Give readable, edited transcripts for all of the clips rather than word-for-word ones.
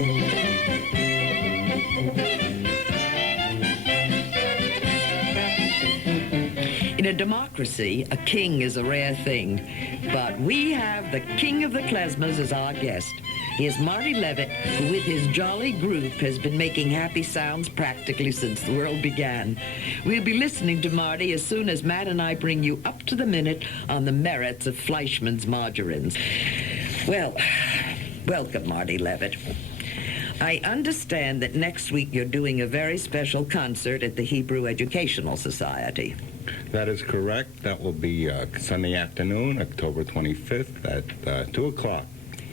In a democracy, a king is a rare thing, but we have the king of the klezmers as our guest. He is Marty Levitt, who with his jolly group has been making happy sounds practically since the world began. We'll be listening to Marty as soon as Matt and I bring you up to the minute on the merits of Fleischmann's margarines. Well, welcome, Marty Levitt. I understand that next week you're doing a very special concert at the Hebrew Educational Society. That is correct. That will be Sunday afternoon, October 25th at 2 o'clock.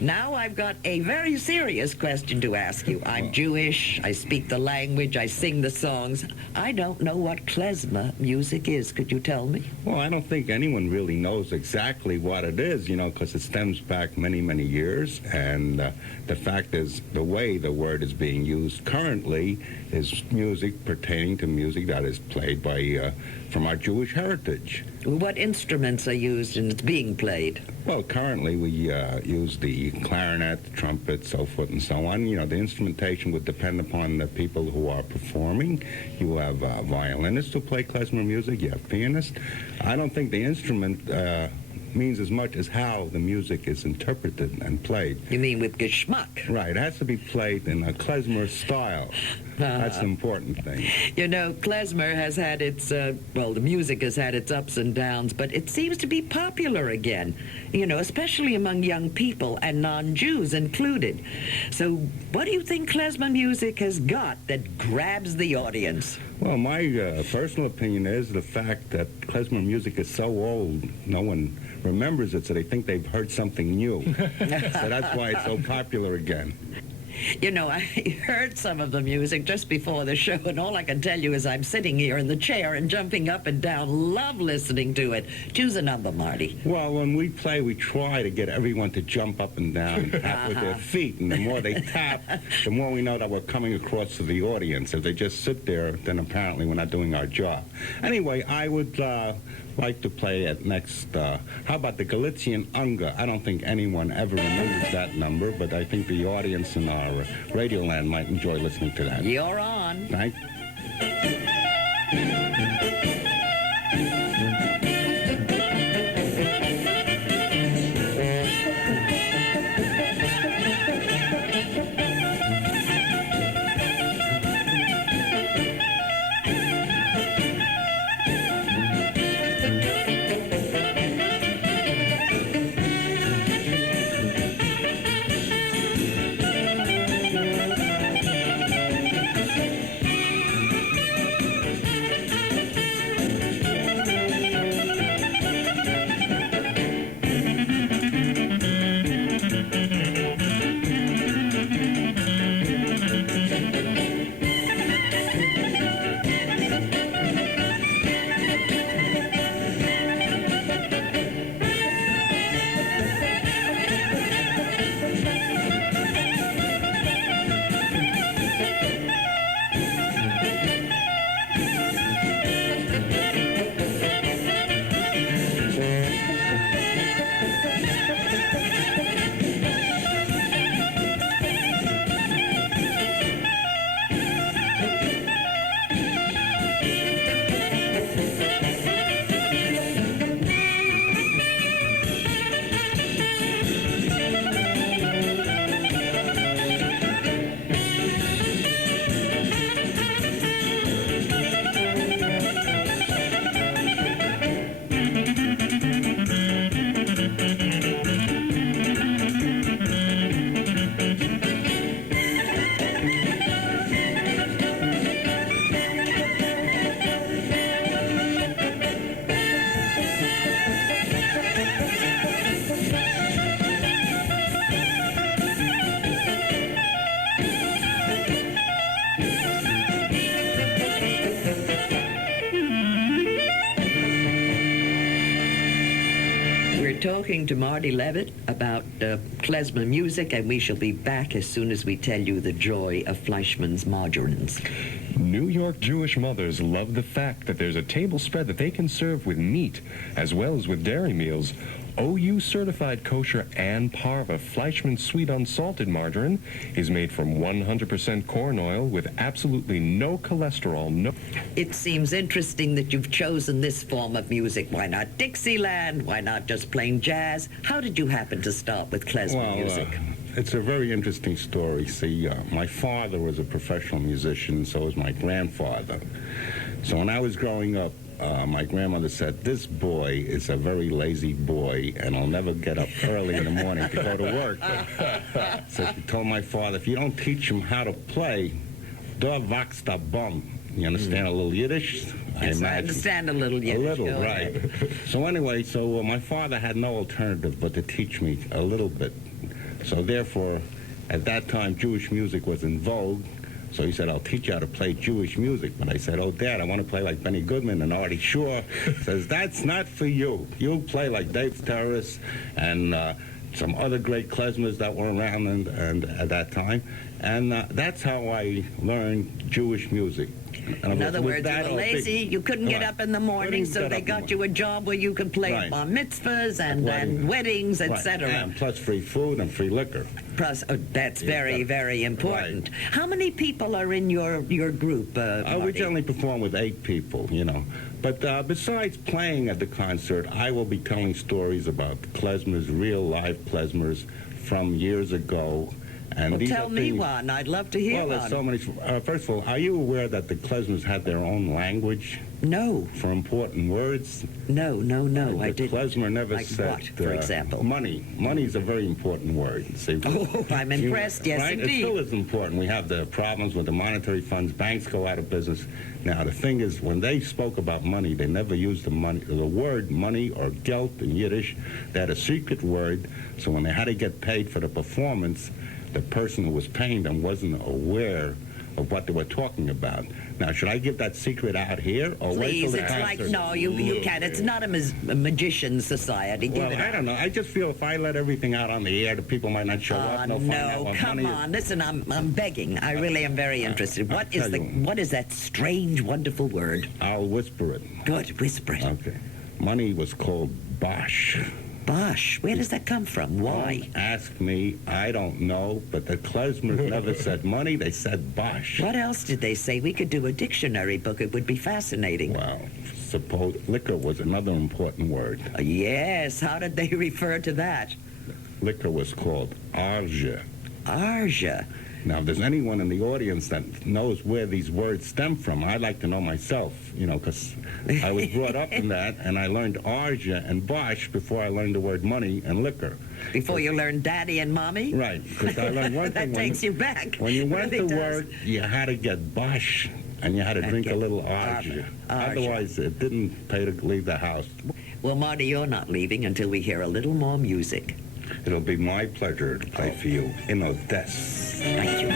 Now I've got a very serious question to ask you. I'm Jewish, I speak the language, I sing the songs. I don't know what klezmer music is. Could you tell me? Well, I don't think anyone really knows exactly what it is, because it stems back many, many years. And the fact is, the way the word is being used currently is music pertaining to music that is played by from our Jewish heritage. What instruments are used and it's being played? Well, currently we use the clarinet, the trumpet, so forth and so on. The instrumentation would depend upon the people who are performing. You have violinists who play klezmer music. You have pianists. I don't think the instrument means as much as how the music is interpreted and played. You mean with geschmack? Right. It has to be played in a klezmer style. That's the important thing. Klezmer has had its, the music has had its ups and downs, but it seems to be popular again, especially among young people and non-Jews included. So what do you think klezmer music has got that grabs the audience? Well, my personal opinion is the fact that klezmer music is so old, no one remembers it, so they think they've heard something new. So that's why it's so popular again. I heard some of the music just before the show, and all I can tell you is I'm sitting here in the chair and jumping up and down. Love listening to it. Choose a number, Marty. Well, when we play, we try to get everyone to jump up and down, tap with their feet, and the more they tap, the more we know that we're coming across to the audience. If they just sit there, then apparently we're not doing our job. Anyway, I would like to play at next, how about the Galician Unga? I don't think anyone ever remembers that number, but I think the audience in our radio land might enjoy listening to that. You're on. Thanks. Talking to Marty Levitt about klezmer music, and we shall be back as soon as we tell you the joy of Fleischmann's margarines. New York Jewish mothers love the fact that there's a table spread that they can serve with meat as well as with dairy meals. OU certified kosher Ann Parva Fleischmann sweet unsalted margarine is made from 100% corn oil with absolutely no cholesterol. It seems interesting that you've chosen this form of music. Why not Dixieland? Why not just plain jazz? How did you happen to start with klezmer music? It's a very interesting story. See, my father was a professional musician, so was my grandfather. So when I was growing up, my grandmother said, this boy is a very lazy boy, and I'll never get up early in the morning to go to work. So she told my father, if you don't teach him how to play, da vax da bum. You understand a little Yiddish? Yes, I understand a little Yiddish. A little, right. So anyway, my father had no alternative but to teach me a little bit. So therefore, at that time, Jewish music was in vogue. So he said, I'll teach you how to play Jewish music. But I said, oh, Dad, I want to play like Benny Goodman. And Artie Shaw says, that's not for you. You'll play like Dave Terrace and some other great klezmers that were around and at that time. And that's how I learned Jewish music. In other words, you were lazy, you couldn't get up in the morning, so they got you a job where you could play bar mitzvahs and weddings, etc. And plus free food and free liquor. Plus, that's very, very important. Right. How many people are in your group? We generally perform with 8 people, you know. But besides playing at the concert, I will be telling stories about klezmers, real live klezmers from years ago. And well, tell me one. I'd love to hear one. Well, there's so many. First of all, are you aware that the klezmers had their own language? No. For important words? No, I didn't. The klezmer never like said... what, for example? Money. Money is a very important word. See, oh, I'm impressed. Yes, right? indeed. It still is important. We have the problems with the monetary funds. Banks go out of business. Now, the thing is, when they spoke about money, they never used the word money or geld in Yiddish. They had a secret word, so when they had to get paid for the performance, the person who was paying them wasn't aware of what they were talking about. Now, should I give that secret out here? Or wait till the concert? Like, no, you can't. It's not a magician society. Give it I don't know. I just feel if I let everything out on the air, the people might not show up. No, come on. Listen, I'm begging. I really am very interested. What is that strange, wonderful word? I'll whisper it. Good, whisper it. Okay. Money was called bosh. Bosh. Where does that come from? Why? Don't ask me. I don't know. But the klezmers never said money. They said bosh. What else did they say? We could do a dictionary book. It would be fascinating. Well, suppose liquor was another important word. Yes. How did they refer to that? Liquor was called arge. Arge. Now, if there's anyone in the audience that knows where these words stem from, I'd like to know myself, you know, because I was brought up in that, and I learned arja and bosh before I learned the word money and liquor. Before you learned daddy and mommy? Right, because I learned one thing. That takes you back. When you went to work, you had to get bosh, and you had to drink a little arja. Otherwise, it didn't pay to leave the house. Well, Marty, you're not leaving until we hear a little more music. It'll be my pleasure to play for you in Odessa. Thank you.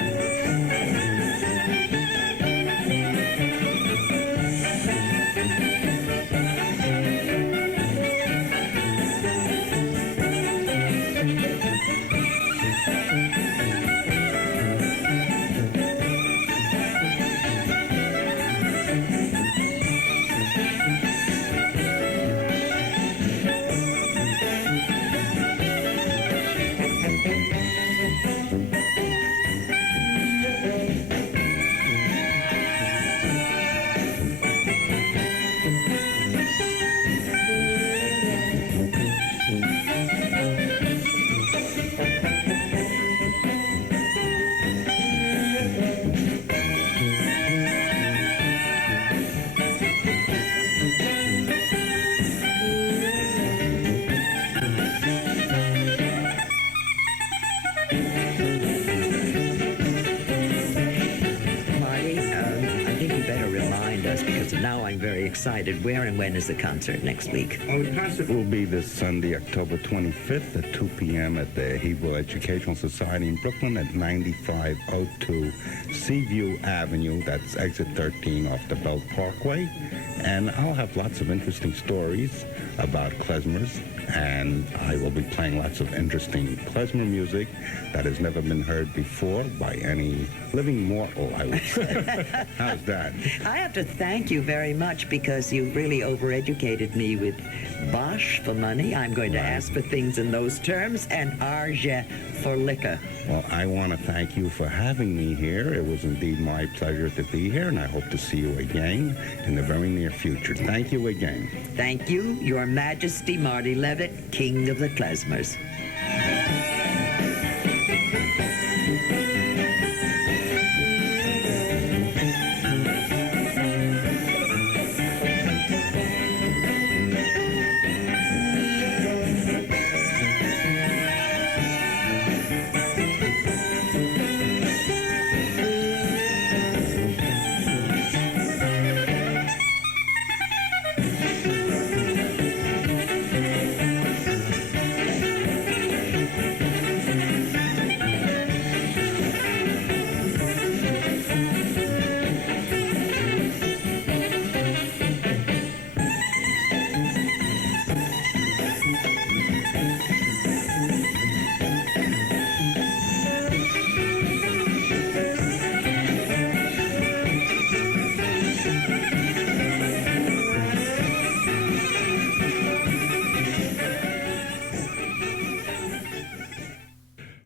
excited. Where and when is the concert next week? Well, the concert will be this Sunday, October 25th at 2 p.m. at the Hebrew Educational Society in Brooklyn at 9502 Seaview Avenue. That's exit 13 off the Belt Parkway. And I'll have lots of interesting stories about klezmers, and I will be playing lots of interesting klezmer music that has never been heard before by any living mortal, I would say. How's that? I have to thank you very much because you really overeducated me with bosh for money. I'm going to ask for things in those terms, and argent for liquor. Well, I want to thank you for having me here. It was indeed my pleasure to be here, and I hope to see you again in the very near future. Thank you again. Thank you, Your Majesty Marty Levitt, King of the Klezmers.